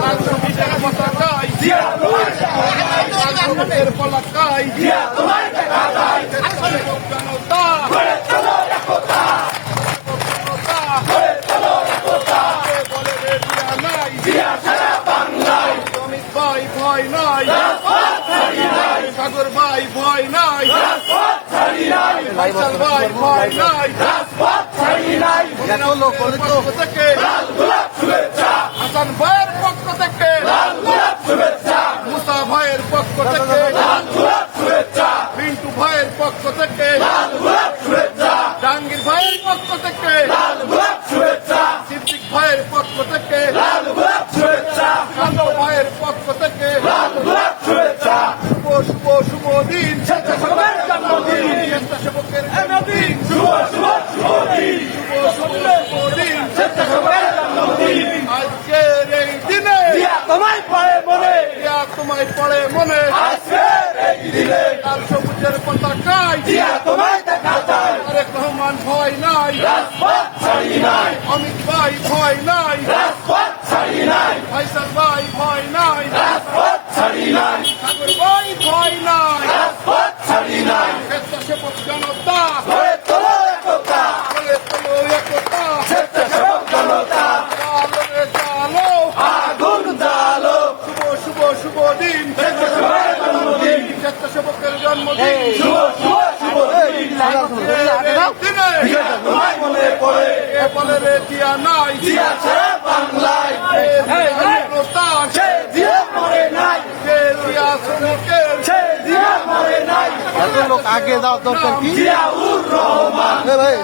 লাল সবুজের পতাকায় লাল পতাকায় জনতা বলে রে জিয়া নাই অমিত ভাই ভয় নাই সাগর ভাই ভয় নাই ফয়সাল ভাই ভয় নাই পক্ষ থেকে হাসান ভাইয়ের পক্ষ থেকে মুসা ভাইয়ের পক্ষ থেকে পিন্টু ভাইয়ের পক্ষ থেকে জাহাঙ্গীর ভাইয়ের পক্ষ থেকে সিদ্দিক ভাইয়ের পক্ষ থেকে কান্ত ভাইয়ের পক্ষ থেকে শুভ শুভ শুভ দিন স্বেচ্ছাসেবকের জন্মদিন স্বেচ্ছাসেবকের জন্মদিন শুভ শুভ শুভ দিন স্বেচ্ছাসেবকের জন্মদিন আজকের এই দিনে তোমায় পড়ে মনে আজকের এই দিনে লাল সবুজের পতাকায় তোমায় দেখা যায় তারেক রহমান ভয় নাই রাজপথ ছাড়ি নাই অমিত ভাই ভয় নাই রাজপথ ছাড়ি নাই ফয়সাল ভাই ভয় নাই রাজপথ ছাড়ি নাই সাগর ভাই ভয় নাই রাজপথ ছাড়ি নাই স্বেচ্ছাসেবক জনতা গড়ে তোলো একতা স্বেচ্ছাসেবক জনতা চালো রে চালো আগুন জ্বালো শুভ শুভ শুভ দিন স্বেচ্ছাসেবকের জন্মদিন স্বেচ্ছাসেবকের জন্মদিন শুভ শুভ শুভ দিন তোমায় মনে পড়ে বলে রে জিয়া নাই জিয়া ছেড়ে বাংলায় সে জিয়া মরে নাই সে জিয়া শ্রমিকের সে জিয়া মরে নাই এত লোক আগে যাও দরকার কি জিয়াউর রহমান ভাই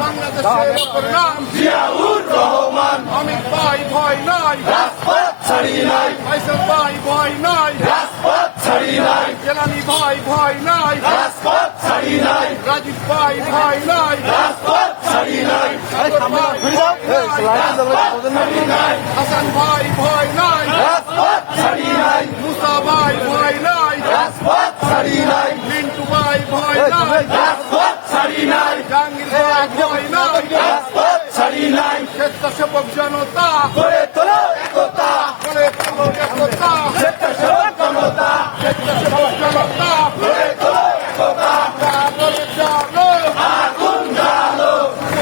বাংলাদেশের নাম জিয়াউর রহমান অমিত ভাই ভয় নাই রাজপথ ছাড়ি নাই ফয়সাল ভাই ভয় নাই রাজপথ ছাড়ি নাই জেলানি ভাই ভয় নাই রাজপথ ছাড়ি নাই রাজীব ভাই ভয় নাই রাজপথ ছাড়ি নাই হাসান ভাই ভয় নাই রাজপথ ছাড়ি নাই মুসা ভাই ভয় নাই রাজপথ ছাড়ি নাই মিন্টু ভাই ভয় নাই রাজপথ ছাড়ি নাই জাহাঙ্গীর ভাই ভয় নাই রাজপথ ছাড়ি নাই স্বেচ্ছাসেবক জনতা গড়ে তোলো একতা স্বেচ্ছাসেবক জনতা গড়ে তোলো একতা জালো আগুন জ্বালো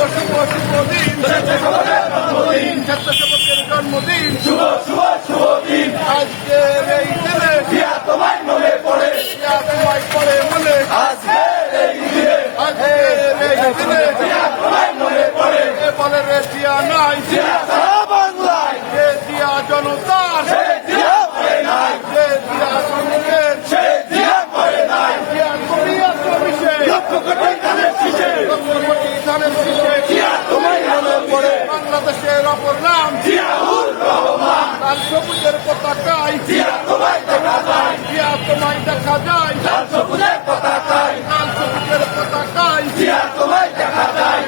শুভ শুভ দিন স্বেচ্ছাসেবকের জন্মদিন স্বেচ্ছাসেবকের জন্মদিন শুভ শুভ শুভ দিন আজকের এই দিনে জিয়া তোমায় মনে পড়ে জিয়া তোমায় পড়ে মনে আজকের এই দিনে জিয়া তোমায় মনে পড়ে বলে রে জিয়া নাই জিয়া সারা বাংলায় যে জিয়া জনতার সে জিয়া মরে নাই যে জিয়া শ্রমিকের সে জিয়া মরে নাই জিয়া করিয়া শ্রমিকে লক্ষ কোটি ধানের শীষে জিয়া তোমায় মনে পড়ে বাংলাদেশের অপর নাম জিয়াউর রহমান লাল সবুজের পতাকায় জিয়া তোমায় দেখা যায় জিয়া তোমায় দেখা যায় লাল সবুজের পতাকায় জিয়া তোমায় দেখা যায়